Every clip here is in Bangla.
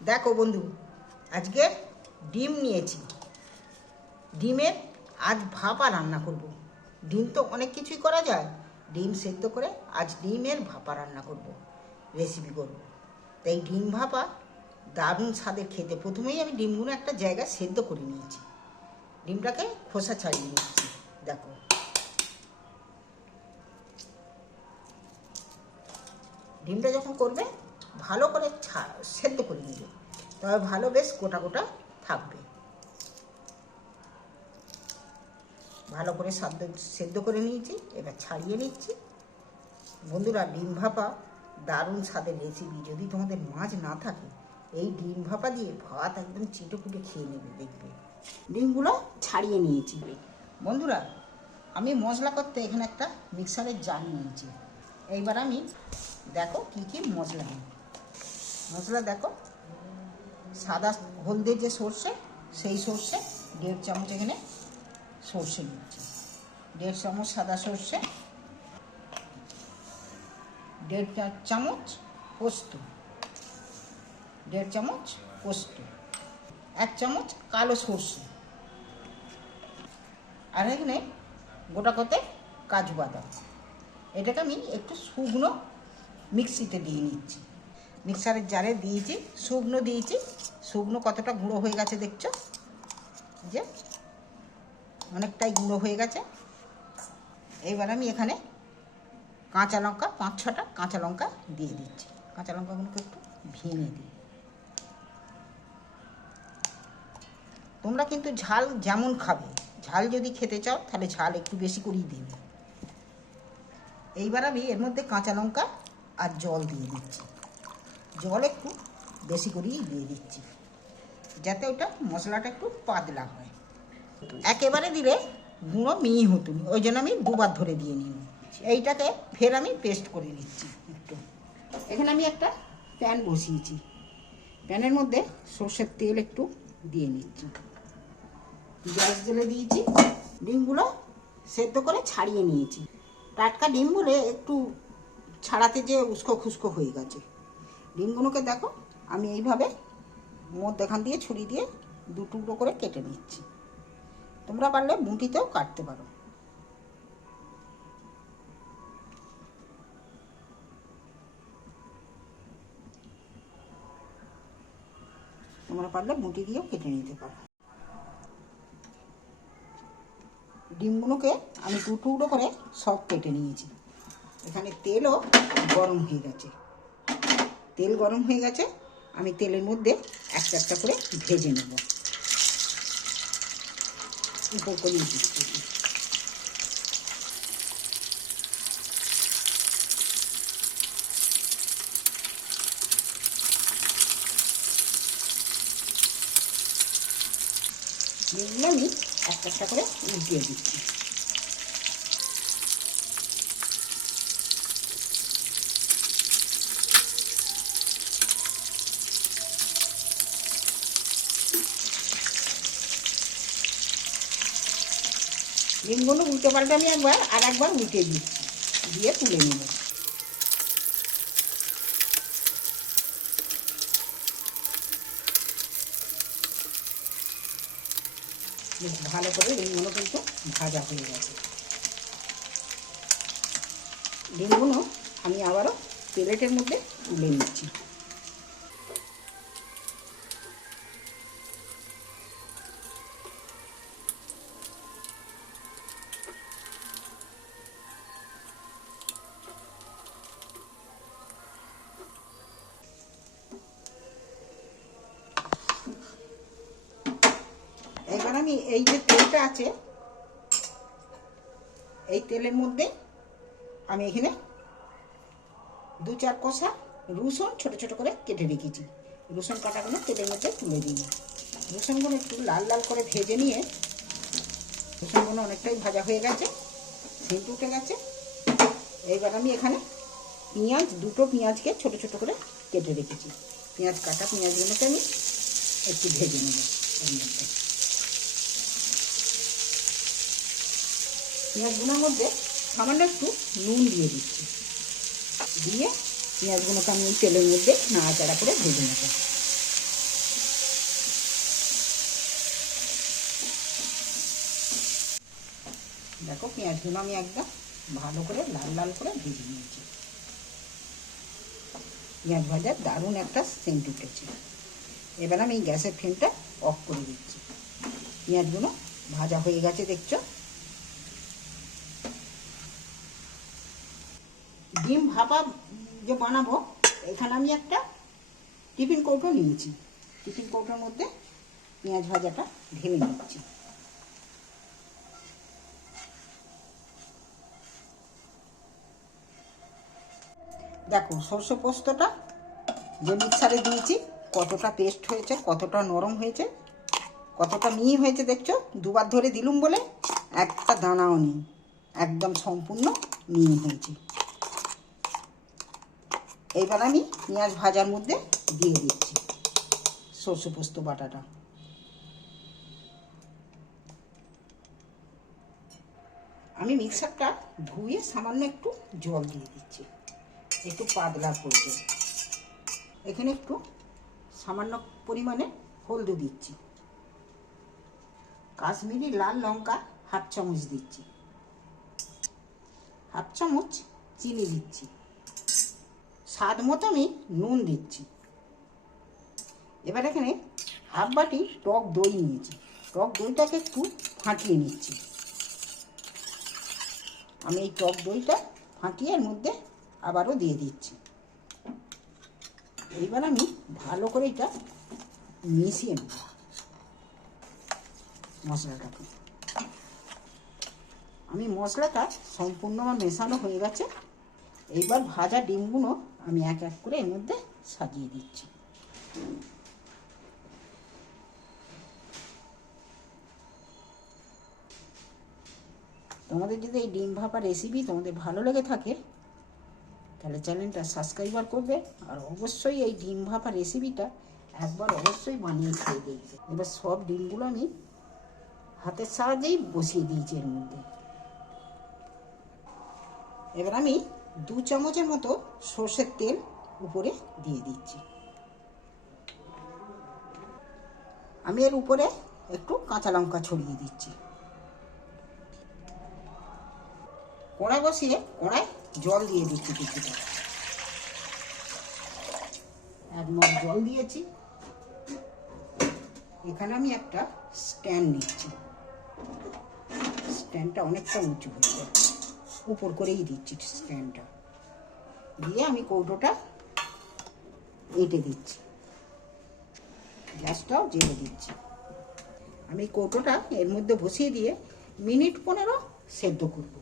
দেখো বন্ধু, আজকে ডিম নিয়েছি ডিমের আজ ভাপা রান্না করব। ডিম তো অনেক কিছুই করা যায় ডিম সেদ্ধ করে আজ ডিমের ভাপা রান্না করব। রেসিপি করব। তাই ডিম ভাপা দারুণ স্বাদের খেতে প্রথমেই আমি ডিমগুলো একটা জায়গায় সেদ্ধ করে নিয়েছি ডিমটাকে খোসা ছাড়িয়ে নিচ্ছি দেখো ডিমটা যখন করবে ভালো করে সেদ্ধ করে নেবে তবে ভালো বেশ গোটা গোটা থাকবে। ভালো করে সাদ্দ, সেদ্ধ করে নিয়েছি, এবার ছাড়িয়ে নিচ্ছি। বন্ধুরা, ডিম ভাপা দারুণ স্বাদের রেসিপি যদি তোমাদের মাছ না থাকে, এই ডিম ভাপা দিয়ে ভাত একদম চিটো ফুটে খেয়ে নেবে, দেখবে। ডিমগুলো ছাড়িয়ে নিয়েছি। বন্ধুরা, আমি মশলা করতে এখানে একটা মিক্সারের জার নিয়েছি। এইবার আমি দেখো কি কি মশলা নিই মশলা দেখো। সাদা হলদে যে সর্ষে, সেই সর্ষে দেড় চামচ এখানে সর্ষে নিচ্ছি দেড় চামচ সাদা সর্ষে, দেড় চামচ পোস্ত, দেড় চামচ পোস্ত, এক চামচ কালো সর্ষে। আর এখানে গোটা কতে কাজু বাদাম। এটাকে আমি একটু শুকনো মিক্সিতে দিয়ে নিচ্ছি। মিক্সারের জারে দিয়েছি, শুকনো দিয়েছি। শুকনো কতটা গুঁড়ো হয়ে গেছে দেখছ? যে, অনেকটাই গুঁড়ো হয়ে গেছে। এবার আমি এখানে কাঁচা লঙ্কা, পাঁচ ছটা কাঁচা লঙ্কা দিয়ে দিচ্ছি। কাঁচা লঙ্কাগুলোকে একটু ভেঙে দিই। তোমরা কিন্তু ঝাল যেমন খাবে, ঝাল যদি খেতে চাও, তাহলে ঝাল একটু বেশি করেই দেবে। এইবার আমি এর মধ্যে কাঁচা লঙ্কা আর জল দিয়ে দিচ্ছি। জল একটু বেশি করেই দিয়ে দিচ্ছি, যাতে ওটা মশলাটা একটু পাতলা হয়। একেবারে দিলে গুঁড়ো মিহি হতো। ওই জন্য আমি দুবার ধরে দিয়ে নিই এইটাকে ফের আমি পেস্ট করে নিচ্ছি একটু। এখানে আমি একটা প্যান বসিয়েছি। প্যানের মধ্যে সর্ষের তেল একটু দিয়ে নিচ্ছি। গ্যাস জ্বেলে দিয়েছি, ডিমগুলো সেদ্ধ করে ছাড়িয়ে নিয়েছি। টাটকা ডিম বলে একটু ছাড়াতে যে উস্কো খুস্কো হয়ে গেছে। ডিমগুলোকে দেখো, আমি এইভাবে মধ্যেখান দিয়ে ছুরি দিয়ে দু টুকরো করে কেটে নিচ্ছি। তোমরা পারলে মুঠিতেও কাটতে পারো। তোমরা পারলে মুটি দিয়েও কেটে নিতে পারো। ডিমগুলোকে আমি দু টুকরো করে সব কেটে নিয়েছি। এখানে তেলও গরম হয়ে গেছে। তেল গরম হয়ে গেছে, আমি তেলের মধ্যে একটা একটা করে ভেজে নেব। উপর করে দিচ্ছি। এগুলো আমি একটা একটা করে উল্টিয়ে দিচ্ছি। ডিমগুলো উল্টে পাল্টে আমি একবার আর একবার উল্টে দিচ্ছি দিয়ে তুলে নেব। বেশ ভালো করে ডিমগুলো কিন্তু ভাজা হয়ে গেছে। ডিমগুলো আমি আবারও প্লেটের মধ্যে তুলে নিচ্ছি। আমি এই যে তেলটা আছে, এই তেলের মধ্যে আমি এখানে দু চার কষা রসুন ছোট ছোট করে কেটে রেখেছি। রসুন কাটাগুলো তেলের মধ্যে তুলে দিই। রসুনগুলো একটু লাল লাল করে ভেজে নিয়ে রসুনগুলো অনেকটাই ভাজা হয়ে গেছে সেন্ট উঠে গেছে। এইবার আমি এখানে পেঁয়াজ, দুটো পেঁয়াজকে ছোট ছোট করে কেটে রেখেছি। পেঁয়াজ কাটা পেঁয়াজগুলোকে আমি একটু ভেজে নেব এর মধ্যে। পেঁয়াজগুলোর মধ্যে সামান্য একটু নুন দিয়ে দিচ্ছি। দিয়ে পেঁয়াজগুলোকে আমি তেলের মধ্যে নাড়াচাড়া করে ভেজে নেব। দেখো পেঁয়াজগুলো আমি একদম ভালো করে লাল লাল করে ভেজে নিয়েছি। পেঁয়াজ ভাজার দারুণ একটা সেন্ট উঠেছে। এবার আমি গ্যাসের ফ্লেমটা অফ করে দিচ্ছি। পেঁয়াজগুলো ভাজা হয়ে গেছে, দেখছ? ডিম ভাপা যে বানাবো, এখানে আমি একটা টিফিন কৌটো নিয়েছি। টিফিন কৌটোর মধ্যে পেঁয়াজ ভাজাটা ঢেলে নিচ্ছি। দেখো, সর্ষে পোস্তটা যে মিক্সারে দিয়েছি, কতটা পেস্ট হয়েছে, কতটা নরম হয়েছে, কতটা মিহি হয়েছে দেখছ? দুবার ধরে দিলুম বলে একটা দানাও নেই। একদম সম্পূর্ণ মিহি হয়েছে। এইবার আমি পেঁয়াজ ভাজার মধ্যে দিয়ে দিচ্ছি সর্ষে পোস্ত বাটাটা। আমি মিক্সারটা ধুয়ে সামান্য একটু জল দিয়ে দিচ্ছি, একটু পাতলা প্রয়োজন এখানে একটু সামান্য পরিমাণে হলদু দিচ্ছি, কাশ্মীরি লাল লঙ্কা হাফ চামচ দিচ্ছি, হাফ চামচ চিনি দিচ্ছি। স্বাদ মতো আমি নুন দিচ্ছি। এবার এখানে হাফ বাটি টক দই নিয়েছি। টক দইটাকে একটু ফাটিয়ে নিচ্ছি। আমি এই টক দইটা ফাটিয়ে এর মধ্যে আবারও দিয়ে দিচ্ছি। এইবার আমি ভালো করে এটা মিশিয়ে নেব মশলাটাকে। আমি মশলাটা সম্পূর্ণ আমার মেশানো হয়ে গেছে। এইবার ভাজা ডিমগুলো আমি এক এক করে এর মধ্যে সাজিয়ে দিচ্ছি। তোমাদের যদি এই ডিম ভাপা রেসিপি তোমাদের ভালো লেগে থাকে, তাহলে চ্যানেলটা সাবস্ক্রাইবার করবে, আর অবশ্যই এই ডিম ভাপা রেসিপিটা একবার অবশ্যই বানিয়ে খেয়ে দেখবে। এবার সব ডিমগুলো আমি হাতের সাহায্যেই বসিয়ে দিয়েছি এর মধ্যে। এবার আমি দু চামচের মতো সর্ষের তেল উপরে দিয়ে দিচ্ছি। আমি এর উপরে একটু কাঁচা লঙ্কা ছড়িয়ে দিচ্ছি। কড়াই বসিয়ে কড়াই জল দিয়ে দিচ্ছি কিছুটা। এক মগ জল দিয়েছি। এখানে আমি একটা স্ট্যান্ড নিচ্ছি। স্ট্যান্ডটা অনেকটা উঁচু হয়ে যাচ্ছে উপর করেই দিচ্ছি স্ট্যান্ডটা। দিয়ে আমি কৌটোটা এঁটে দিচ্ছি। গ্যাসটাও জেলে দিচ্ছি। আমি কৌটোটা এর মধ্যে বসিয়ে দিয়ে মিনিট পনেরো সেদ্ধ করব।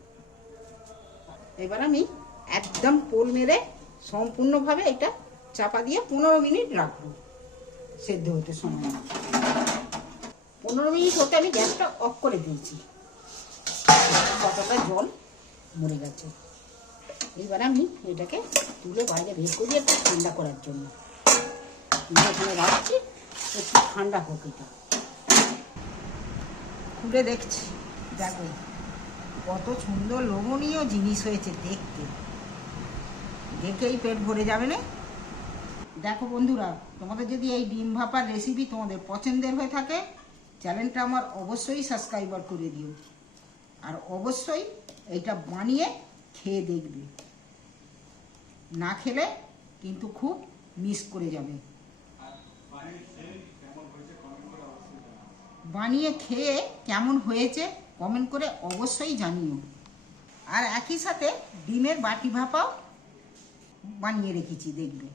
এবার আমি একদম পোল মেরে সম্পূর্ণভাবে এটা চাপা দিয়ে পনেরো মিনিট রাখব সেদ্ধ হতে সময় পনেরো মিনিট হতে আমি গ্যাসটা অফ করে দিয়েছি। কতটা জল মরে গেছে। এবার আমি এটাকে তুলে বাইরে বের করি একটু ঠান্ডা করার জন্য। এখানে রাখছি, একটু ঠান্ডা হোক এটা। খুলে দেখছি। দেখো, কত সুন্দর লোভনীয় জিনিস হয়েছে দেখতে। দেখেই পেট ভরে যাবে না? দেখো বন্ধুরা, তোমাদের যদি এই ডিম ভাপার রেসিপি তোমাদের পছন্দের হয়ে থাকে চ্যানেলটা আমার অবশ্যই সাবস্ক্রাইবার করে দিও। আর অবশ্যই এইটা বানিয়ে খেয়ে দেখবে। না খেলে কিন্তু খুব মিস করে যাবে। বানিয়ে খেয়ে কেমন হয়েছে কমেন্ট করে অবশ্যই জানিও। আর একই সাথে ডিমের বাটি ভাপাও বানিয়ে রেখেছি, দেখবে।